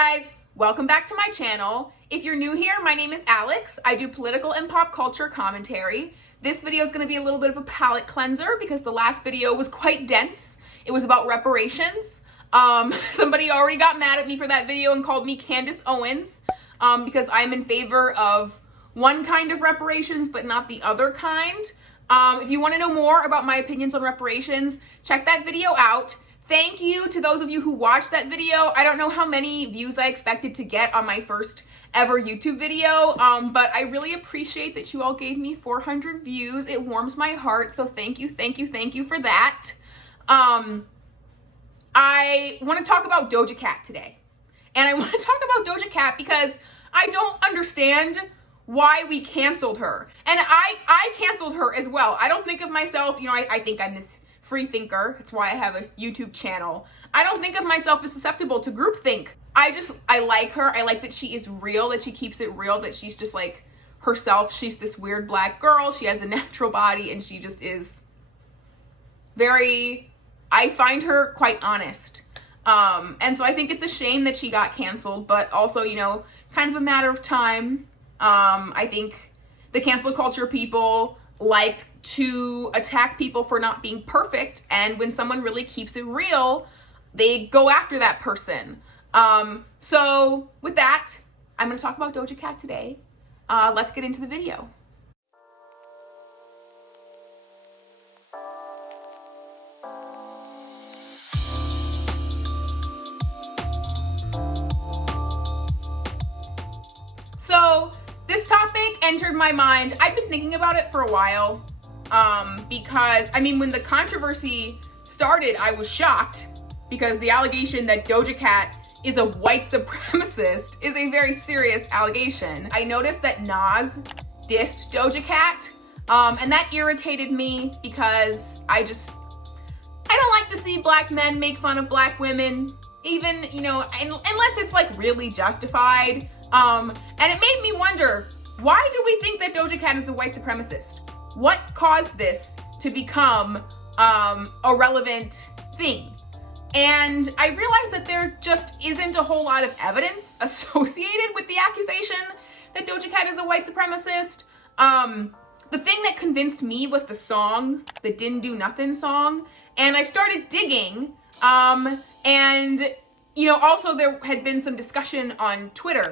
guys, welcome back to my channel. If you're new here, my name is Alex. I do political and pop culture commentary. This video is going to be a little bit of a palate cleanser because the last video was quite dense. It was about reparations. Somebody already got mad at me for that video and called me Candace Owens because I'm in favor of one kind of reparations but not the other kind. If you want to know more about my opinions on reparations, check that video out. Thank you to those of you who watched that video. I don't know how many views I expected to get on my first ever YouTube video, but I really appreciate that you all gave me 400 views. It warms my heart, so thank you for that. I want to talk about Doja Cat today. And I want to talk about Doja Cat because I don't understand why we canceled her. And I canceled her as well. I don't think of myself, I think I'm this free thinker. It's why I have a YouTube channel. I don't think of myself as susceptible to groupthink. I like her. I like that she is real, that she keeps it real, that she's just like herself. She's this weird black girl. She has a natural body and she just is I find her quite honest. And so I think it's a shame that she got canceled, but also, kind of a matter of time. I think the cancel culture people like to attack people for not being perfect, and when someone really keeps it real, they go after that person. So with that, I'm going to talk about Doja Cat today. Let's get into the video. So this topic entered my mind. I've been thinking about it for a while. Because, when the controversy started, I was shocked because the allegation that Doja Cat is a white supremacist is a very serious allegation. I noticed that Nas dissed Doja Cat, and that irritated me because I don't like to see black men make fun of black women, even, unless it's like really justified. And it made me wonder, why do we think that Doja Cat is a white supremacist? What caused this to become a relevant thing? And I realized that there just isn't a whole lot of evidence associated with the accusation that Doja Cat is a white supremacist. The thing that convinced me was the song, the Didn't Do Nothing song. And I started digging. And, also there had been some discussion on Twitter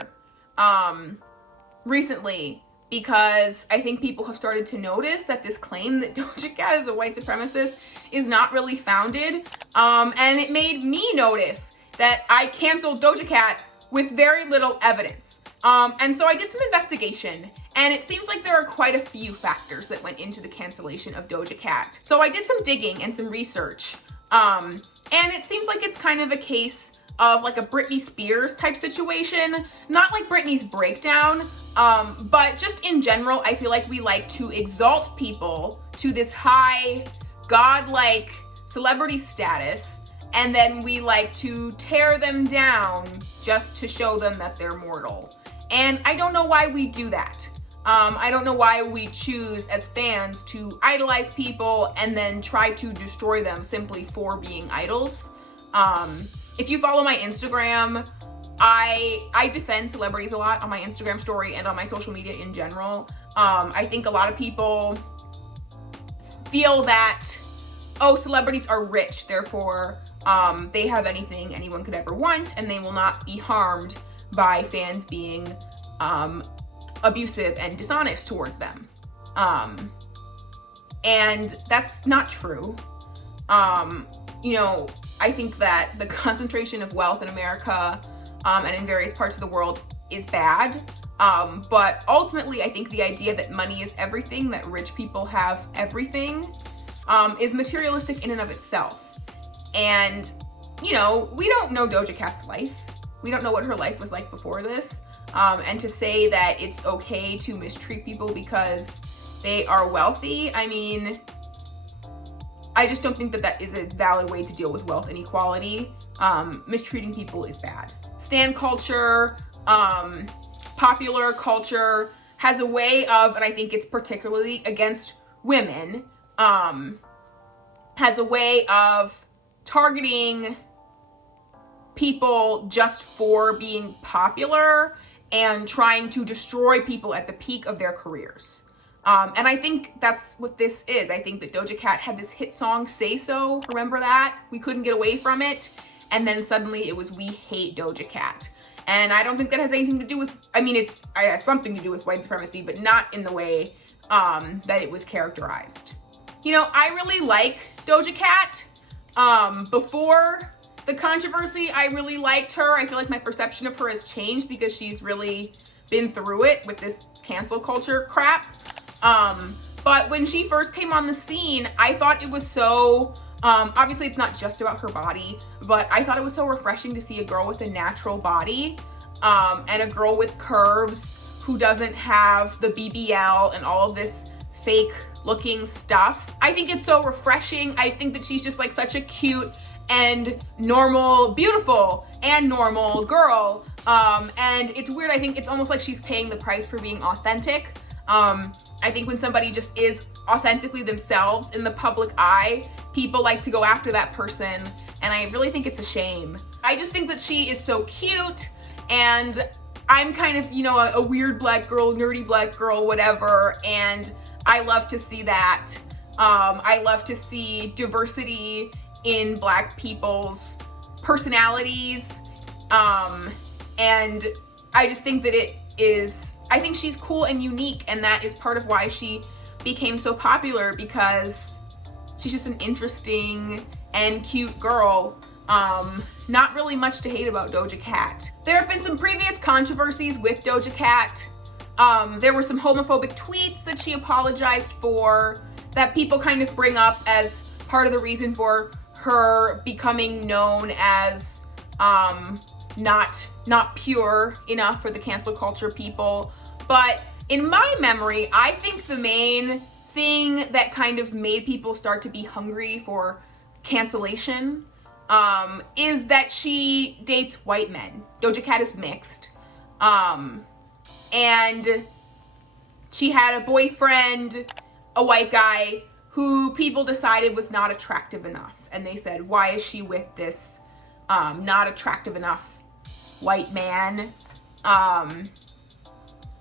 recently, because I think people have started to notice that this claim that Doja Cat is a white supremacist is not really founded. And it made me notice that I canceled Doja Cat with very little evidence. And so I did some investigation, and it seems like there are quite a few factors that went into the cancellation of Doja Cat. So I did some digging and some research. And it seems like it's kind of a case of like a Britney Spears type situation, not like Britney's breakdown, but just in general, I feel like we like to exalt people to this high, godlike celebrity status, and then we like to tear them down just to show them that they're mortal. And I don't know why we do that. I don't know why we choose as fans to idolize people and then try to destroy them simply for being idols. If you follow my Instagram, I defend celebrities a lot on my Instagram story and on my social media in general. I think a lot of people feel that, celebrities are rich, therefore they have anything anyone could ever want, and they will not be harmed by fans being abusive and dishonest towards them. And that's not true. I think that the concentration of wealth in America and in various parts of the world is bad. But ultimately, I think the idea that money is everything, that rich people have everything, is materialistic in and of itself. And, we don't know Doja Cat's life. We don't know what her life was like before this. And to say that it's okay to mistreat people because they are wealthy, I just don't think that that is a valid way to deal with wealth inequality. Mistreating people is bad. Stan culture, popular culture has a way of, and I think it's particularly against women, has a way of targeting people just for being popular and trying to destroy people at the peak of their careers. And I think that's what this is. I think that Doja Cat had this hit song, Say So. Remember that? We couldn't get away from it. And then suddenly it was We Hate Doja Cat. And I don't think that has anything to do with, I mean, it has something to do with white supremacy, but not in the way that it was characterized. You know, I really like Doja Cat. Before the controversy, I really liked her. I feel like my perception of her has changed because she's really been through it with this cancel culture crap. But when she first came on the scene, I thought it was so, obviously it's not just about her body, but I thought it was so refreshing to see a girl with a natural body, and a girl with curves who doesn't have the BBL and all of this fake looking stuff. I think it's so refreshing. I think that she's just like such a cute and normal, beautiful and normal girl. And it's weird. I think it's almost like she's paying the price for being authentic. I think when somebody just is authentically themselves in the public eye, people like to go after that person. And I really think it's a shame. I just think that she is so cute, and I'm kind of, you know, a weird black girl, nerdy black girl, whatever. And I love to see that. I love to see diversity in black people's personalities. And I just think that I think she's cool and unique, and that is part of why she became so popular, because she's just an interesting and cute girl. Not really much to hate about Doja Cat. There have been some previous controversies with Doja Cat. There were some homophobic tweets that she apologized for that people kind of bring up as part of the reason for her becoming known as not pure enough for the cancel culture people. But in my memory, I think the main thing that kind of made people start to be hungry for cancellation is that she dates white men. Doja Cat is mixed. And she had a boyfriend, a white guy, who people decided was not attractive enough. And they said, why is she with this not attractive enough white man?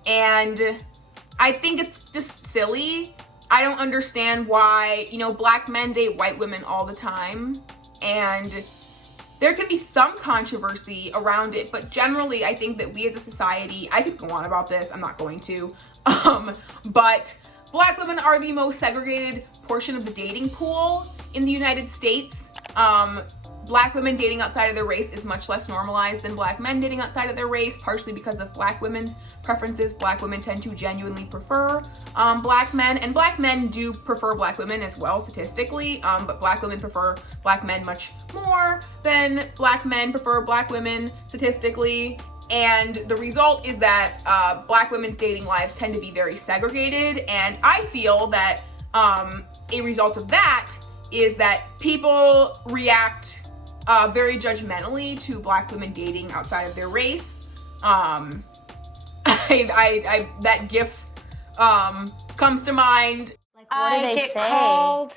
And I think it's just silly. I don't understand why, you know, black men date white women all the time. And there can be some controversy around it, but generally I think that we as a society, I could go on about this, I'm not going to, but black women are the most segregated portion of the dating pool in the United States. Black women dating outside of their race is much less normalized than black men dating outside of their race, partially because of black women's preferences. Black women tend to genuinely prefer black men, and black men do prefer black women as well statistically, but black women prefer black men much more than black men prefer black women statistically. And the result is that black women's dating lives tend to be very segregated, and I feel that a result of that is that people react very judgmentally to black women dating outside of their race. That gif comes to mind. Like, what do they say? Called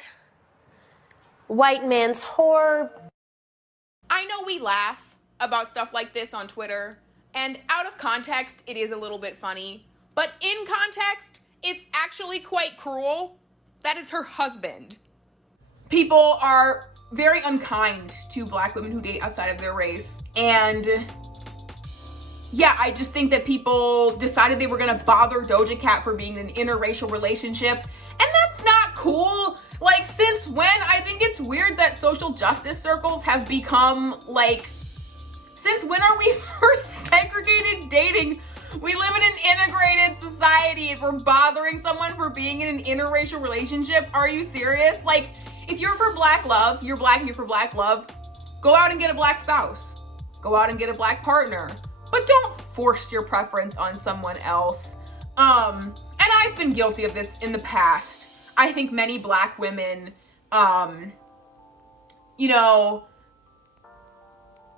white man's whore. I know we laugh about stuff like this on Twitter, and out of context, it is a little bit funny, but in context, it's actually quite cruel. That is her husband. People are very unkind to black women who date outside of their race. And yeah, I just think that people decided they were gonna bother Doja Cat for being in an interracial relationship. And that's not cool. Like, since when? I think it's weird that social justice circles have become like, since when are we first segregated dating? We live in an integrated society. If we're bothering someone for being in an interracial relationship, are you serious? Like, if you're for black love, you're black and you're for black love, go out and get a black spouse. Go out and get a black partner. But don't force your preference on someone else. And I've been guilty of this in the past. I think many black women, you know,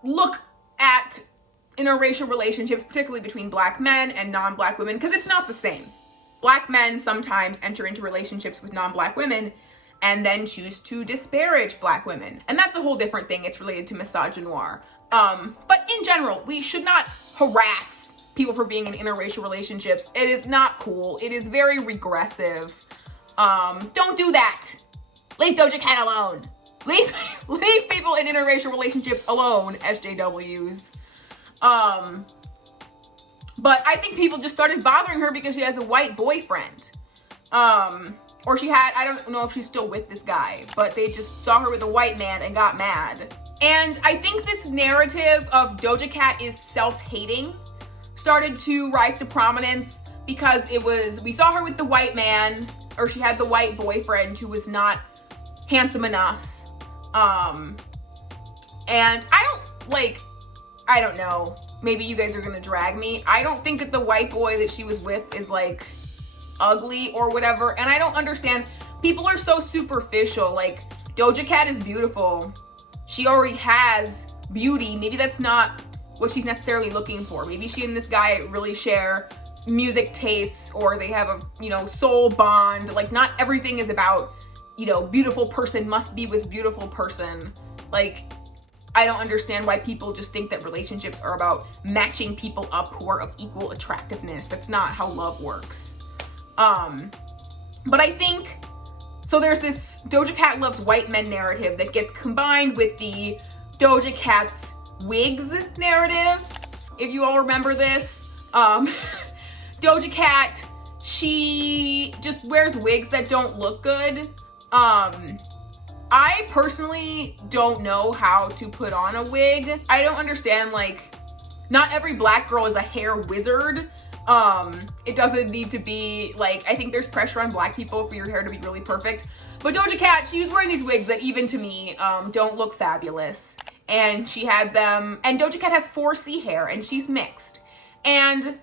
look at interracial relationships, particularly between black men and non-black women, because it's not the same. Black men sometimes enter into relationships with non-black women and then choose to disparage black women. And that's a whole different thing. It's related to misogynoir. But in general, we should not harass people for being in interracial relationships. It is not cool. It is very regressive. Don't do that. Leave Doja Cat alone. Leave people in interracial relationships alone, SJWs. But I think people just started bothering her because she has a white boyfriend. Or she had, I don't know if she's still with this guy, but they just saw her with a white man and got mad. And I think this narrative of Doja Cat is self-hating started to rise to prominence because we saw her with the white man, or she had the white boyfriend who was not handsome enough. And I don't know, maybe you guys are gonna drag me. I don't think that the white boy that she was with is like ugly or whatever. And I don't understand, people are so superficial. Like, Doja Cat is beautiful. She already has beauty. Maybe that's not what she's necessarily looking for. Maybe she and this guy really share music tastes, or they have a, soul bond. Like, not everything is about, beautiful person must be with beautiful person. Like, I don't understand why people just think that relationships are about matching people up who are of equal attractiveness. That's not how love works. But I think, so there's this Doja Cat loves white men narrative that gets combined with the Doja Cat's wigs narrative. If you all remember this, Doja Cat, she just wears wigs that don't look good. I personally don't know how to put on a wig. I don't understand, like, not every black girl is a hair wizard. It doesn't need to be, like, I think there's pressure on black people for your hair to be really perfect. But Doja Cat, she was wearing these wigs that even to me, don't look fabulous. And she had them, and Doja Cat has 4C hair, and she's mixed. And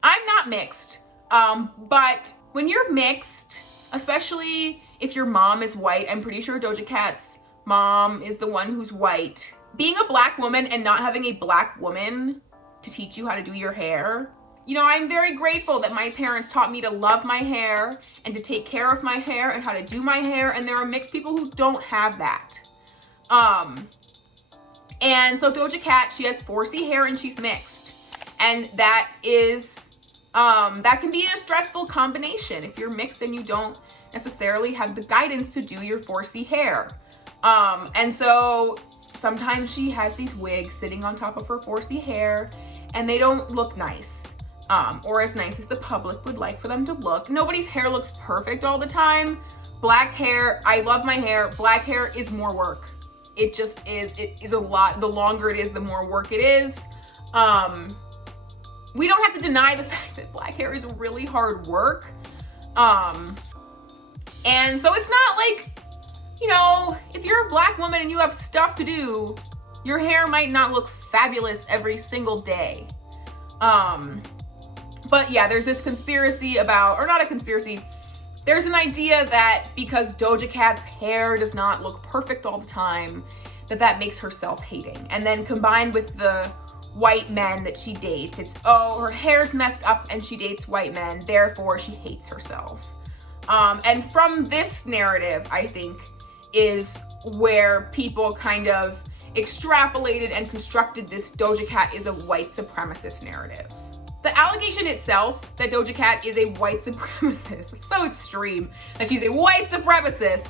I'm not mixed, but when you're mixed, especially if your mom is white, I'm pretty sure Doja Cat's mom is the one who's white. Being a black woman and not having a black woman to teach you how to do your hair, I'm very grateful that my parents taught me to love my hair and to take care of my hair and how to do my hair, and there are mixed people who don't have that. And so Doja Cat, she has 4C hair and she's mixed. And that is, that can be a stressful combination if you're mixed and you don't necessarily have the guidance to do your 4C hair. And so sometimes she has these wigs sitting on top of her 4C hair and they don't look nice. Or as nice as the public would like for them to look. Nobody's hair looks perfect all the time. Black hair, I love my hair. Black hair is more work. It just is. It is a lot. The longer it is, the more work it is. We don't have to deny the fact that black hair is really hard work. And so it's not like, if you're a black woman and you have stuff to do, your hair might not look fabulous every single day. But yeah, there's this conspiracy about, or not a conspiracy, there's an idea that because Doja Cat's hair does not look perfect all the time, that makes her self-hating. And then combined with the white men that she dates, it's, her hair's messed up and she dates white men, therefore she hates herself. And from this narrative, I think, is where people kind of extrapolated and constructed this Doja Cat is a white supremacist narrative. The allegation itself that Doja Cat is a white supremacist, it's so extreme that she's a white supremacist,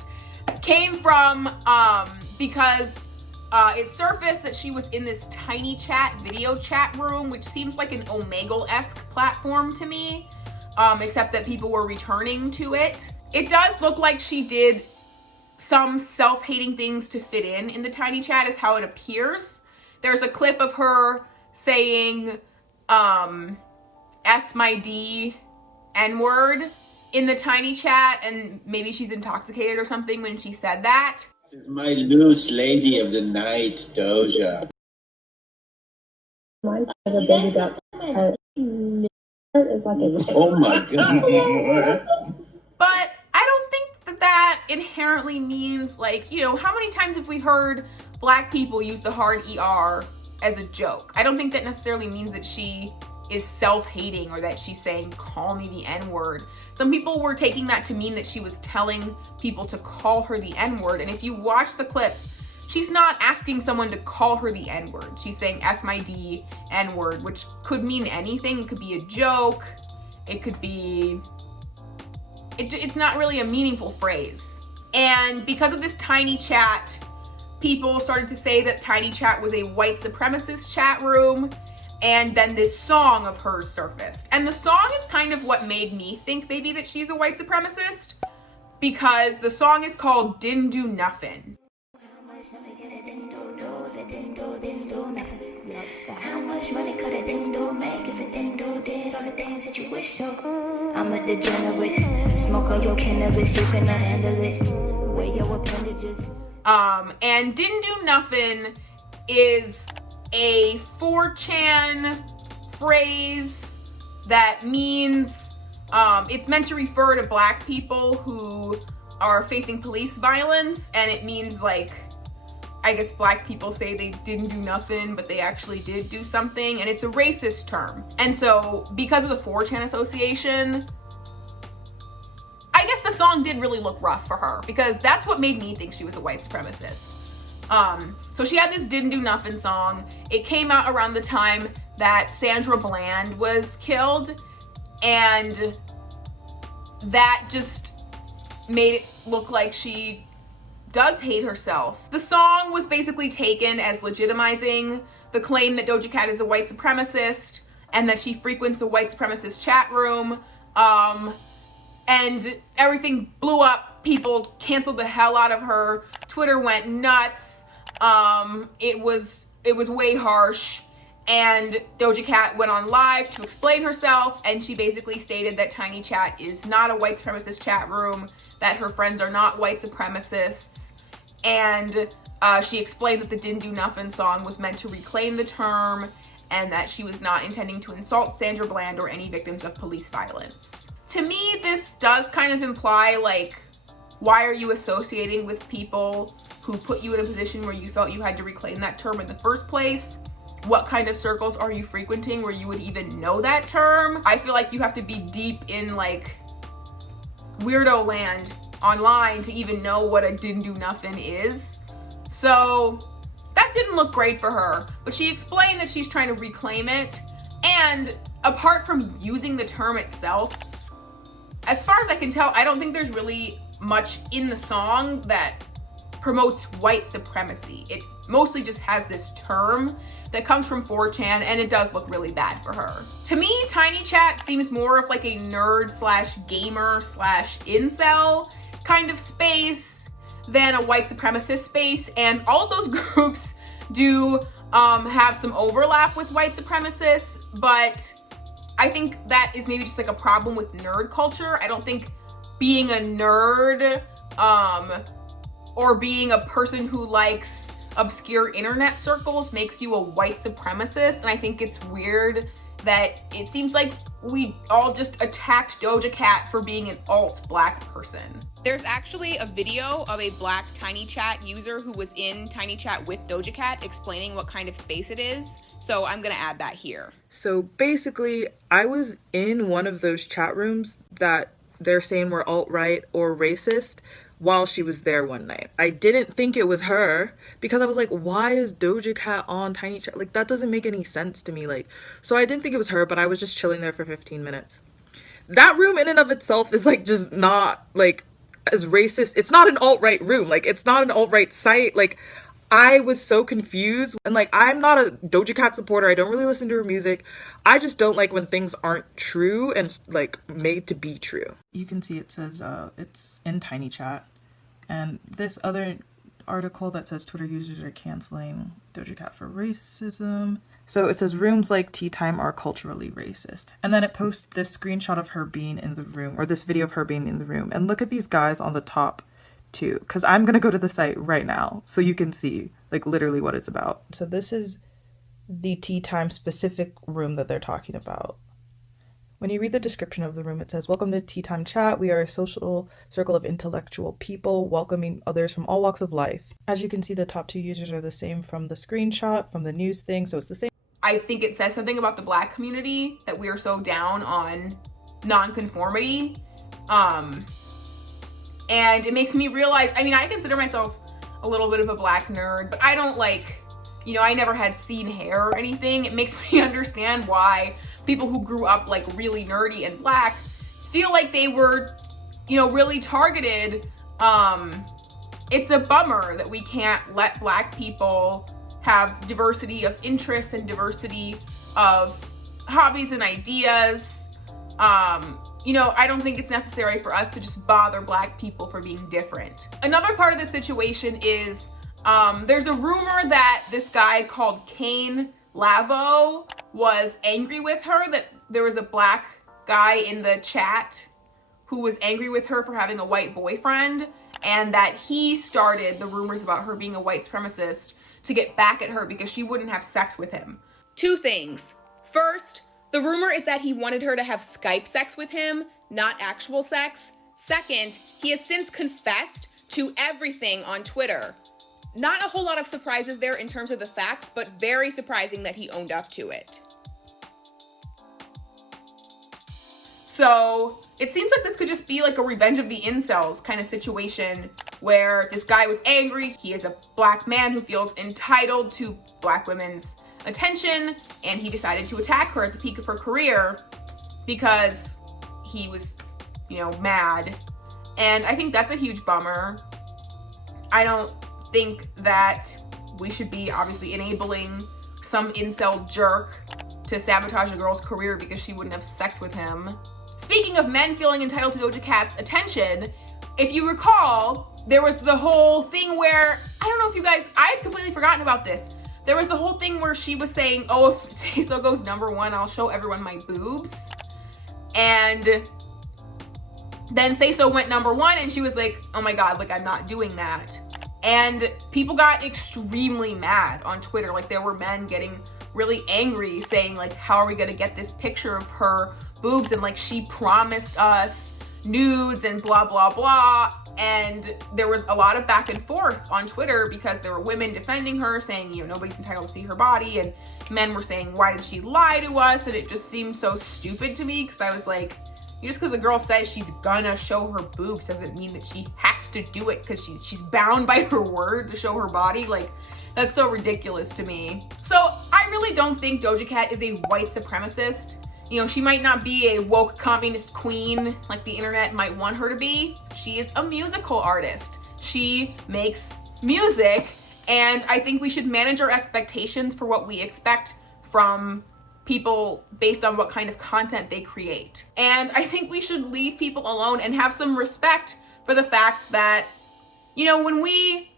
came from because it surfaced that she was in this tiny chat, video chat room, which seems like an Omegle-esque platform to me, except that people were returning to it. It does look like she did some self-hating things to fit in the tiny chat is how it appears. There's a clip of her saying, S my D N-word in the tiny chat, and maybe she's intoxicated or something when she said that. My loose lady of the night, Doja. Oh my god. But I don't think that inherently means, like, how many times have we heard black people use the hard ER as a joke? I don't think that necessarily means that she is self-hating or that she's saying, call me the N-word. Some people were taking that to mean that she was telling people to call her the N-word. And if you watch the clip, she's not asking someone to call her the N-word. She's saying S-my-D, N-word, which could mean anything. It could be a joke. It could be, it's not really a meaningful phrase. And because of this Tiny Chat, people started to say that Tiny Chat was a white supremacist chat room. And then this song of hers surfaced. And the song is kind of what made me think maybe that she's a white supremacist, because the song is called Didn't Do Nothing. How much money could a didn't do make if it didn't do did all the things that you wish to? I'm a degenerate. Smoke all your cannabis, you cannot handle it. Weigh your appendages. And Didn't Do Nothing is a 4chan phrase that means, it's meant to refer to Black people who are facing police violence, and it means like, I guess Black people say they didn't do nothing, but they actually did do something, and it's a racist term. And so because of the 4chan association, I guess the song did really look rough for her, because that's what made me think she was a white supremacist. So she had this Didn't Do Nothing song. It came out around the time that Sandra Bland was killed, and that just made it look like she does hate herself. The song was basically taken as legitimizing the claim that Doja Cat is a white supremacist and that she frequents a white supremacist chat room. And everything blew up. People canceled the hell out of her. Twitter went nuts. It was way harsh. And Doja Cat went on live to explain herself, and she basically stated that Tiny Chat is not a white supremacist chat room, that her friends are not white supremacists, and she explained that the Didn't Do Nothing song was meant to reclaim the term, and that she was not intending to insult Sandra Bland or any victims of police violence. To me, this does kind of imply, like, why are you associating with people who put you in a position where you felt you had to reclaim that term in the first place? What kind of circles are you frequenting where you would even know that term? I feel like you have to be deep in like weirdo land online to even know what a Didn't Do Nothing is. So that didn't look great for her, but she explained that she's trying to reclaim it. And apart from using the term itself, as far as I can tell, I don't think there's really much in the song that promotes white supremacy. It mostly just has this term that comes from 4chan, and it does look really bad for her. To me, Tiny Chat seems more of like a nerd slash gamer slash incel kind of space than a white supremacist space, and all of those groups do have some overlap with white supremacists, but I think that is maybe just like a problem with nerd culture. I don't think being a nerd or being a person who likes obscure internet circles makes you a white supremacist. And I think it's weird that it seems like we all just attacked Doja Cat for being an alt Black person. There's actually a video of a Black Tiny Chat user who was in Tiny Chat with Doja Cat explaining what kind of space it is. So I'm gonna add that here. So basically, I was in one of those chat rooms that they're saying were alt-right or racist while she was there one night. I didn't think it was her because I was like, why is Doja Cat on Tiny Chat? Like, that doesn't make any sense to me. Like, so I didn't think it was her, but I was just chilling there for 15 minutes. That room in and of itself is like just not like as racist. It's not an alt-right room. Like, it's not an alt-right site. Like, I was so confused. And like, I'm not a Doja Cat supporter. I don't really listen to her music. I just don't like when things aren't true and like made to be true. You can see it says it's in Tiny Chat. And this other article that says Twitter users are canceling Doja Cat for racism. So it says rooms like Tea Time are culturally racist. And then it posts this screenshot of her being in the room, or this video of her being in the room. And look at these guys on the top too, because I'm gonna go to the site right now so you can see like literally what it's about. So this is the Tea Time specific room that they're talking about. When you read the description of the room, it says, "Welcome to Tea Time Chat. We are a social circle of intellectual people welcoming others from all walks of life." As you can see, the top two users are the same from the screenshot, from the news thing, so it's the same. I think it says something about the Black community that we are so down on nonconformity. And it makes me realize, I mean, I consider myself a little bit of a black nerd, but I don't like, I never had seen hair or anything. It makes me understand why people who grew up like really nerdy and black feel like they were, really targeted. It's a bummer that we can't let black people have diversity of interests and diversity of hobbies and ideas. I don't think it's necessary for us to just bother black people for being different. Another part of the situation is there's a rumor that this guy called Kane Lavo was angry with her, that there was a black guy in the chat who was angry with her for having a white boyfriend, and that he started the rumors about her being a white supremacist to get back at her because she wouldn't have sex with him. Two things. First, the rumor is that he wanted her to have Skype sex with him, not actual sex. Second, he has since confessed to everything on Twitter. Not a whole lot of surprises there in terms of the facts, but very surprising that he owned up to it. So it seems like this could just be like a revenge of the incels kind of situation where this guy was angry. He is a black man who feels entitled to black women's attention, and he decided to attack her at the peak of her career because he was, mad. And I think that's a huge bummer. I don't think that we should be obviously enabling some incel jerk to sabotage a girl's career because she wouldn't have sex with him. Speaking of men feeling entitled to Doja Cat's attention, if you recall, there was the whole thing where, I don't know if you guys, I had completely forgotten about this. There was the whole thing where she was saying, oh, if Say So goes #1, I'll show everyone my boobs. And then Say So went #1 and she was like, oh my God, like I'm not doing that. And people got extremely mad on Twitter. Like there were men getting really angry saying like, how are we gonna get this picture of her boobs? And like she promised us nudes and blah, blah, blah. And there was a lot of back and forth on Twitter because there were women defending her saying, nobody's entitled to see her body. And men were saying, why did she lie to us? And it just seemed so stupid to me because I was like, just because a girl says she's gonna show her boobs doesn't mean that she has to do it because she's bound by her word to show her body. Like, that's so ridiculous to me. So I really don't think Doja Cat is a white supremacist. She might not be a woke communist queen like the internet might want her to be. She is a musical artist. She makes music, and I think we should manage our expectations for what we expect from people based on what kind of content they create. And I think we should leave people alone and have some respect for the fact that, when we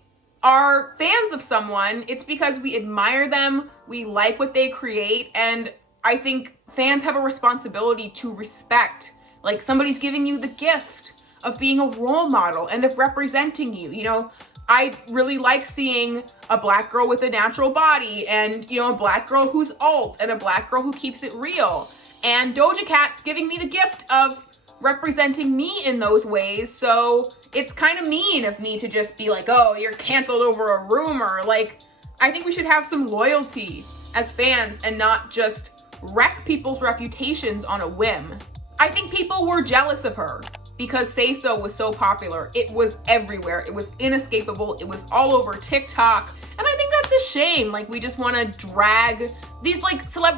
are fans of someone, it's because we admire them, we like what they create, and I think fans have a responsibility to respect, like somebody's giving you the gift of being a role model and of representing you. I really like seeing a black girl with a natural body and, a black girl who's alt and a black girl who keeps it real. And Doja Cat's giving me the gift of representing me in those ways. So it's kind of mean of me to just be like, oh, you're canceled over a rumor. Like, I think we should have some loyalty as fans and not just wreck people's reputations on a whim. I think people were jealous of her because Say So was so popular. It was everywhere. It was inescapable. It was all over TikTok. And I think that's a shame. Like, we just want to drag these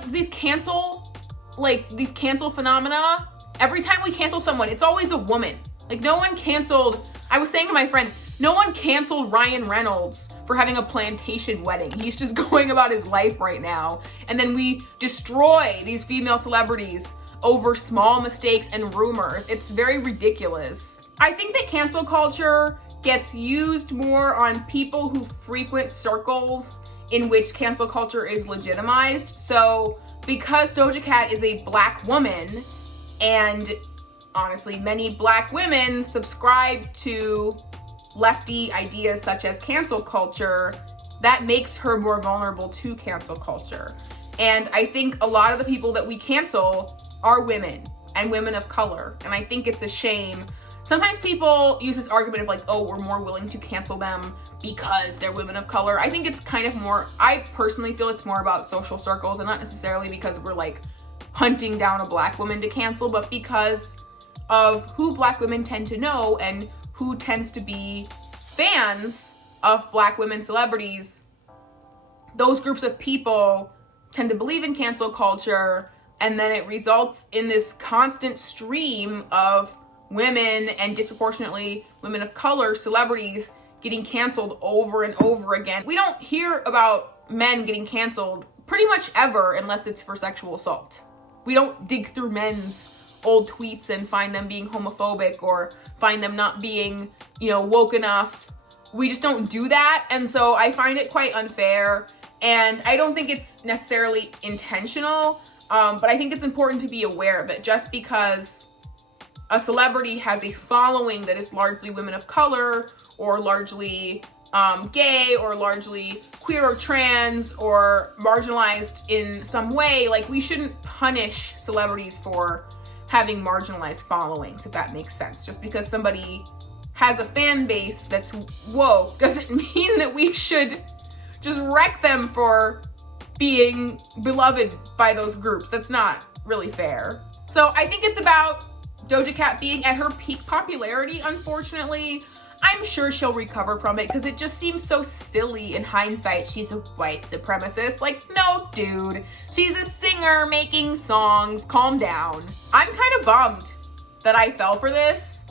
these cancel phenomena. Every time we cancel someone, it's always a woman. Like, no one canceled, I was saying to my friend, no one canceled Ryan Reynolds for having a plantation wedding. He's just going about his life right now. And then we destroy these female celebrities over small mistakes and rumors. It's very ridiculous. I think that cancel culture gets used more on people who frequent circles in which cancel culture is legitimized. So because Doja Cat is a black woman, and honestly, many black women subscribe to lefty ideas such as cancel culture, that makes her more vulnerable to cancel culture. And I think a lot of the people that we cancel are women and women of color. And I think it's a shame. Sometimes people use this argument of like, oh, we're more willing to cancel them because they're women of color. I think it's kind of more, I personally feel it's more about social circles and not necessarily because we're like hunting down a black woman to cancel, but because of who black women tend to know and who tends to be fans of Black women celebrities, those groups of people tend to believe in cancel culture, and then it results in this constant stream of women, and disproportionately women of color celebrities, getting canceled over and over again. We don't hear about men getting canceled pretty much ever unless it's for sexual assault. We don't dig through men's old tweets and find them being homophobic or find them not being, woke enough. We just don't do that. And so I find it quite unfair. And I don't think it's necessarily intentional, but I think it's important to be aware that just because a celebrity has a following that is largely women of color or largely gay or largely queer or trans or marginalized in some way, like, we shouldn't punish celebrities for having marginalized followings, if that makes sense. Just because somebody has a fan base that's woke doesn't mean that we should just wreck them for being beloved by those groups. That's not really fair. So I think it's about Doja Cat being at her peak popularity, unfortunately. I'm sure she'll recover from it because it just seems so silly in hindsight. She's a white supremacist. Like, no, dude. She's a singer making songs. Calm down. I'm kind of bummed that I fell for this.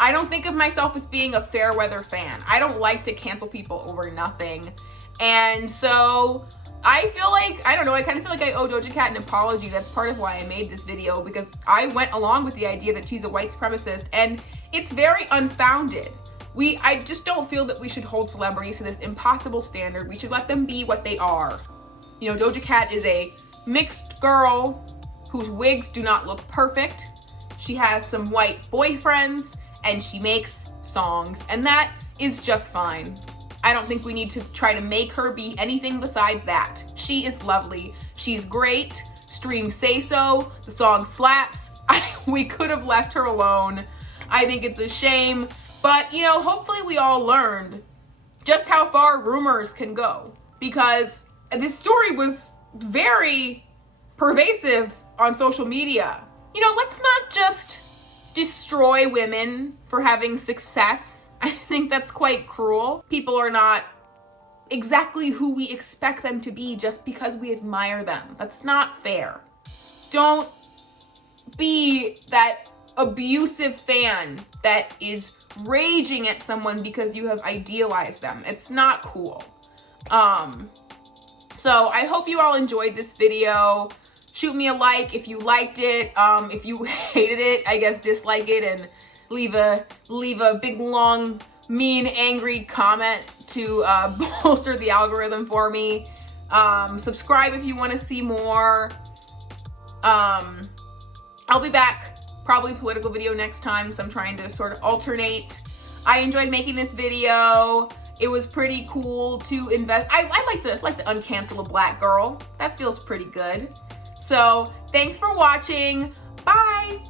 I don't think of myself as being a fair weather fan. I don't like to cancel people over nothing. And so I feel like, I don't know, I kind of feel like I owe Doja Cat an apology. That's part of why I made this video, because I went along with the idea that she's a white supremacist, and it's very unfounded. I just don't feel that we should hold celebrities to this impossible standard. We should let them be what they are. Doja Cat is a mixed girl whose wigs do not look perfect. She has some white boyfriends, and she makes songs, and that is just fine. I don't think we need to try to make her be anything besides that. She is lovely. She's great. Stream Say So. The song slaps. We could have left her alone. I think it's a shame. But, hopefully we all learned just how far rumors can go. Because this story was very pervasive on social media. Let's not just destroy women for having success. I think that's quite cruel. People are not exactly who we expect them to be just because we admire them. That's not fair. Don't be that abusive fan that is raging at someone because you have idealized them. It's not cool. So I hope you all enjoyed this video. Shoot me a like if you liked it. If you hated it, I guess dislike it and leave a big, long, mean, angry comment to bolster the algorithm for me. Subscribe if you want to see more. I'll be back, probably political video next time, so I'm trying to sort of alternate. I enjoyed making this video. It was pretty cool to invest. I like to uncancel a Black girl. That feels pretty good. So thanks for watching. Bye.